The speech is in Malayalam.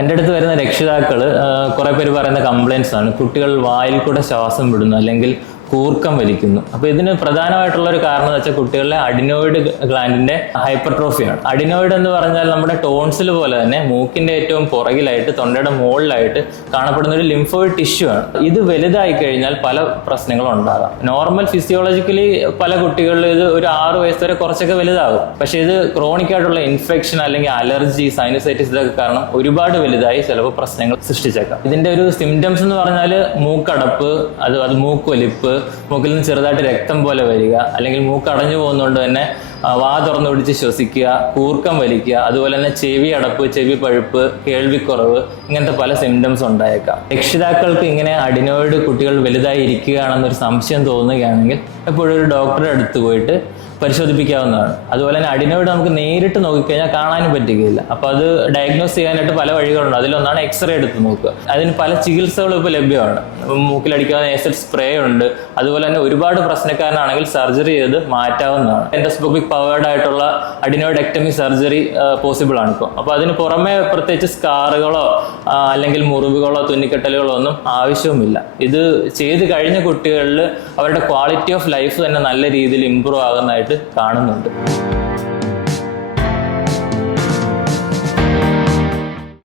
എൻ്റെ അടുത്ത് വരുന്ന രക്ഷിതാക്കൾ കുറേ പേര് പറയുന്ന കംപ്ലയിൻസ് ആണ്, കുട്ടികൾ വായിൽ കൂടെ ശ്വാസം വിടുന്നു അല്ലെങ്കിൽ കൂർക്കം വലിക്കുന്നു. അപ്പോൾ ഇതിന് പ്രധാനമായിട്ടുള്ള ഒരു കാരണം എന്ന് വെച്ചാൽ കുട്ടികളിലെ അഡിനോയിഡ് ഗ്ലാൻഡിന്റെ ഹൈപ്പർട്രോഫിയാണ്. അഡിനോയിഡ് എന്ന് പറഞ്ഞാൽ നമ്മുടെ ടോൺസിൽ പോലെ തന്നെ മൂക്കിന്റെ ഏറ്റവും പുറകിലായിട്ട് തൊണ്ടയുടെ മുകളിലായിട്ട് കാണപ്പെടുന്ന ഒരു ലിംഫോയിഡ് ടിഷ്യൂ ആണ്. ഇത് വലുതായി കഴിഞ്ഞാൽ പല പ്രശ്നങ്ങളും ഉണ്ടാകാം. നോർമൽ ഫിസിയോളജിക്കലി പല കുട്ടികളിലും ഇത് ഒരു 6 വയസ്സ് വരെ കുറച്ചൊക്കെ വലുതാകും. പക്ഷേ ഇത് ക്രോണിക് ആയിട്ടുള്ള ഇൻഫെക്ഷൻ അല്ലെങ്കിൽ അലർജി, സൈനസൈറ്റിസ് ഇതൊക്കെ കാരണം ഒരുപാട് വലുതായി ചിലപ്പോൾ പ്രശ്നങ്ങൾ സൃഷ്ടിച്ചേക്കാം. ഇതിന്റെ ഒരു സിംറ്റംസ് എന്ന് പറഞ്ഞാൽ മൂക്കടപ്പ്, അത് മൂക്കൊലിപ്പ്, മൂക്കിൽ നിന്ന് ചെറുതായിട്ട് രക്തം പോലെ വരിക, അല്ലെങ്കിൽ മൂക്ക് അടഞ്ഞു പോകുന്നതുകൊണ്ട് തന്നെ വാ തുറന്നു പിടിച്ച് ശ്വസിക്കുക, കൂർക്കം വലിക്കുക, അതുപോലെ തന്നെ ചെവി അടപ്പ്, ചെവി പഴുപ്പ്, കേൾവിക്കുറവ്, ഇങ്ങനത്തെ പല സിംറ്റംസ് ഉണ്ടായേക്കാം. രക്ഷിതാക്കൾക്ക് ഇങ്ങനെ അഡിനോയിഡ് കുട്ടികൾ വലുതായി ഇരിക്കുകയാണെന്നൊരു സംശയം തോന്നുകയാണെങ്കിൽ എപ്പോഴും ഒരു ഡോക്ടറെ അടുത്ത് പോയിട്ട് പരിശോധിപ്പിക്കാവുന്നതാണ്. അതുപോലെ തന്നെ അഡിനോയിഡ് നമുക്ക് നേരിട്ട് നോക്കിക്കഴിഞ്ഞാൽ കാണാനും പറ്റുകയില്ല. അപ്പോൾ അത് ഡയഗ്നോസ് ചെയ്യാനായിട്ട് പല വഴികളുണ്ട്. അതിലൊന്നാണ് എക്സ്റേ എടുത്ത് നോക്കുക. അതിന് പല ചികിത്സകളും ഇപ്പോൾ ലഭ്യമാണ്. മൂക്കിലടിക്കാവുന്ന ഏസഡ് സ്പ്രേ ഉണ്ട്. അതുപോലെ തന്നെ ഒരുപാട് പ്രശ്നക്കാരനാണെങ്കിൽ സർജറി ചെയ്ത് മാറ്റാവുന്നതാണ്. എൻഡോസ്കോപ്പിക് പവേർഡ് ആയിട്ടുള്ള അഡിനോയിഡെക്ടമി സർജറി പോസിബിൾ ആണ് ഇപ്പോൾ. അപ്പോൾ അതിന് പുറമെ പ്രത്യേകിച്ച് സ്കാറുകളോ അല്ലെങ്കിൽ മുറിവുകളോ തുന്നിക്കെട്ടലുകളോ ഒന്നും ആവശ്യവുമില്ല. ഇത് ചെയ്ത് കഴിഞ്ഞ കുട്ടികളിൽ അവരുടെ ക്വാളിറ്റി ഓഫ് ലൈഫ് തന്നെ നല്ല രീതിയിൽ ഇമ്പ്രൂവ് ആകുന്നതായിട്ട് കാണുന്നുണ്ട്.